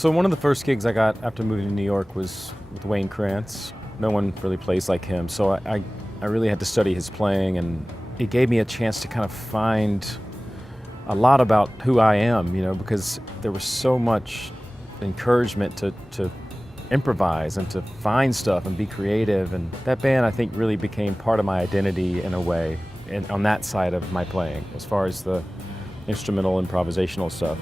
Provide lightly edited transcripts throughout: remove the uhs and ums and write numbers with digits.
So one of the first gigs I got after moving to New York was with Duane Krantz. No one really plays like him, so I really had to study his playing, and it gave me a chance to kind of find a lot about who I am, because there was so much encouragement to improvise and to find stuff and be creative, and that band I think really became part of my identity in a way, and on that side of my playing, as far as the instrumental improvisational stuff.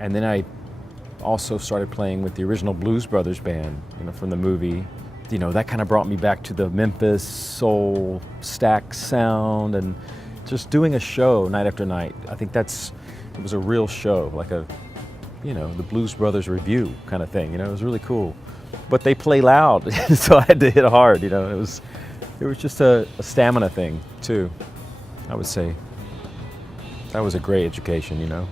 And then I also started playing with the original Blues Brothers band, from the movie. That kind of brought me back to the Memphis soul stack sound, and just doing a show night after night. I think it was a real show, like the Blues Brothers review kind of thing. It was really cool. But they play loud, so I had to hit hard. It was just a stamina thing too. I would say that was a great education.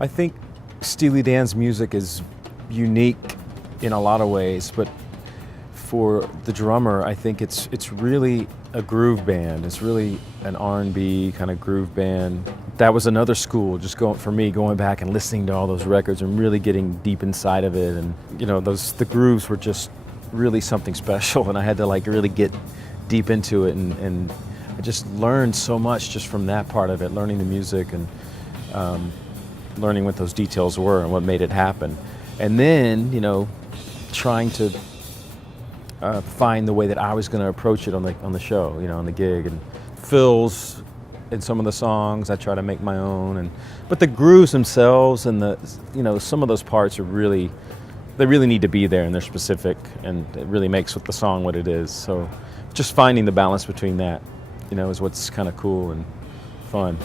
I think Steely Dan's music is unique in a lot of ways, but for the drummer, I think it's really a groove band. It's really an R&B kind of groove band. That was another school, going back and listening to all those records and really getting deep inside of it. And the grooves were just really something special, and I had to really get deep into it, and I just learned so much just from that part of it, learning the music and learning what those details were and what made it happen. And then, trying to find the way that I was going to approach it on the show, on the gig. And fills in some of the songs I try to make my own, but the grooves themselves and some of those parts they really need to be there, and they're specific, and it really makes the song what it is. So just finding the balance between that, is what's kind of cool and fun.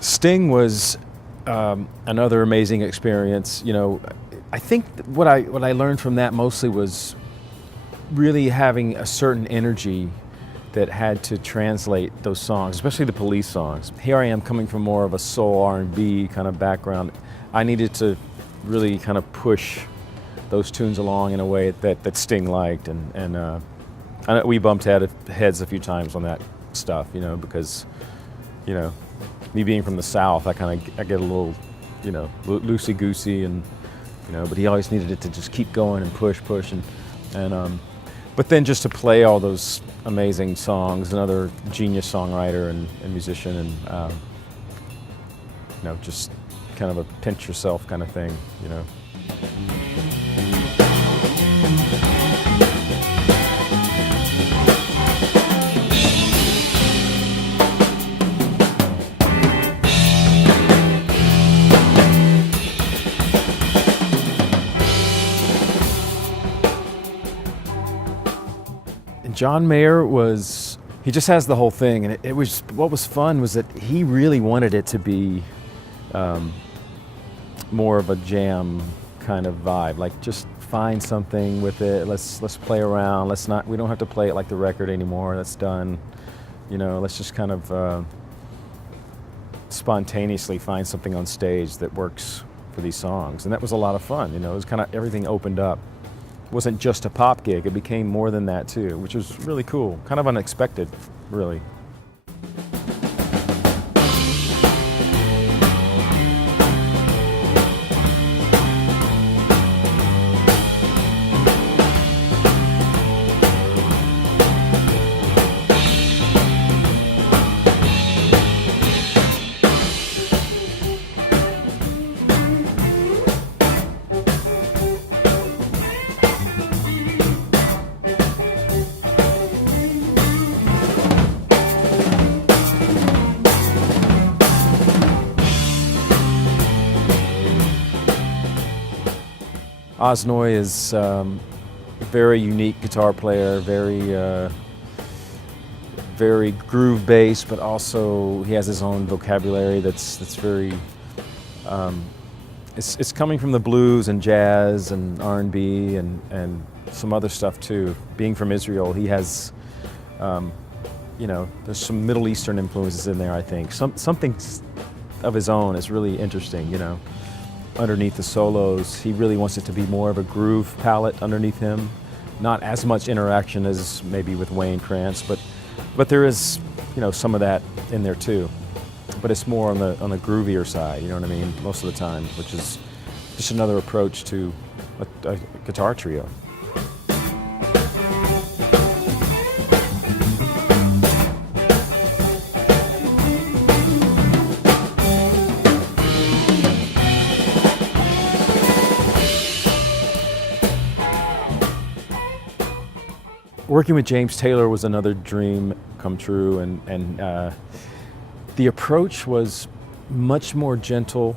Sting was another amazing experience. I think what I learned from that mostly was really having a certain energy that had to translate those songs, especially the Police songs. Here I am coming from more of a soul R&B kind of background. I needed to really kind of push those tunes along in a way that Sting liked, and we bumped heads a few times on that stuff, because me being from the South, I get a little, loosey-goosey, and but he always needed it to just keep going and push, and but then just to play all those amazing songs, another genius songwriter and musician, and just kind of a pinch yourself kind of thing, John Mayer he just has the whole thing, and what was fun was that he really wanted it to be more of a jam kind of vibe, like just find something with it. Let's play around. We don't have to play it like the record anymore. That's done. Let's just kind of spontaneously find something on stage that works for these songs. And that was a lot of fun. It was kind of everything opened up. It wasn't just a pop gig. It became more than that too, which was really cool. Kind of unexpected, really. Osnoy is a very unique guitar player, very groove-based, but also he has his own vocabulary that's very. It's coming from the blues and jazz and R&B and some other stuff too. Being from Israel, he has, there's some Middle Eastern influences in there. I think something of his own is really interesting. Underneath the solos, he really wants it to be more of a groove palette underneath him, not as much interaction as maybe with Duane Krantz, but there is, some of that in there too. But it's more on the groovier side, you know what I mean, most of the time, which is just another approach to a guitar trio. Working with James Taylor was another dream come true, and the approach was much more gentle.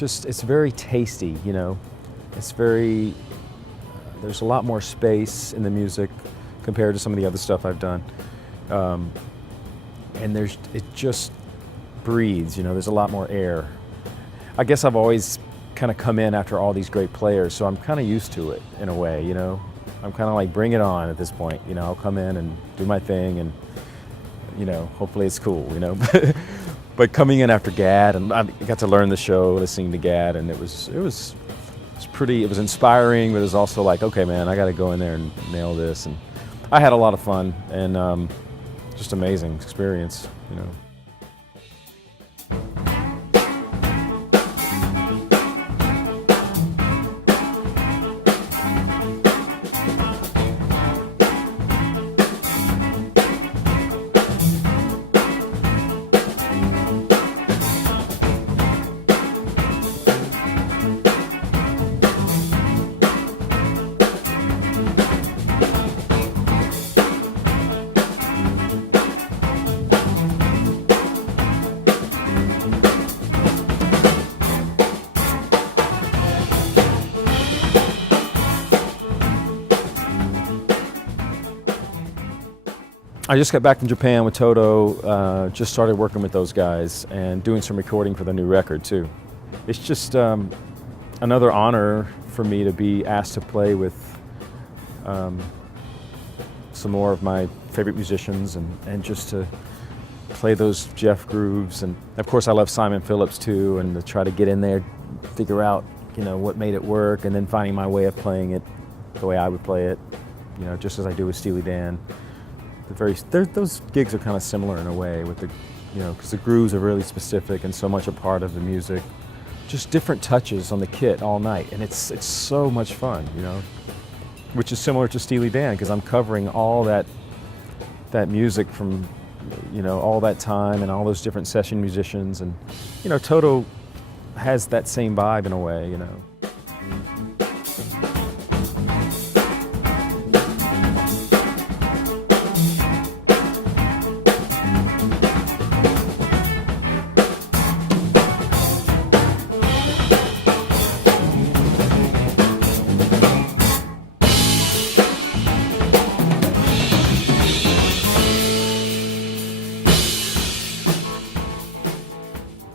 It's very tasty, It's very, there's a lot more space in the music compared to some of the other stuff I've done. And it just breathes, there's a lot more air. I guess I've always kind of come in after all these great players, so I'm kind of used to it in a way, I'm kind of like, bring it on at this point. I'll come in and do my thing, and hopefully it's cool. But coming in after Gad, and I got to learn the show listening to Gad, and it was inspiring, but it was also like, okay, man, I got to go in there and nail this. And I had a lot of fun, and just amazing experience. I just got back from Japan with Toto, just started working with those guys and doing some recording for the new record too. It's just another honor for me to be asked to play with some more of my favorite musicians and just to play those Jeff grooves. And of course I love Simon Phillips too, and to try to get in there, figure out what made it work, and then finding my way of playing it the way I would play it, just as I do with Steely Dan. Those gigs are kind of similar in a way with the, because the grooves are really specific and so much a part of the music. Just different touches on the kit all night, and it's so much fun, which is similar to Steely Dan because I'm covering all that music from, all that time and all those different session musicians, and Toto has that same vibe in a way,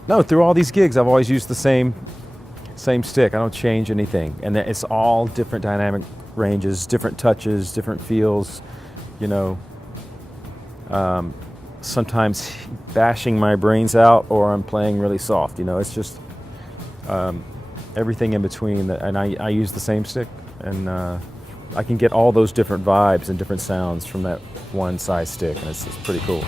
No, through all these gigs, I've always used the same Same stick. I don't change anything, and it's all different dynamic ranges, different touches, different feels. You know, sometimes bashing my brains out, or I'm playing really soft. You know, it's just everything in between. And I use the same stick, and I can get all those different vibes and different sounds from that one size stick, and it's pretty cool.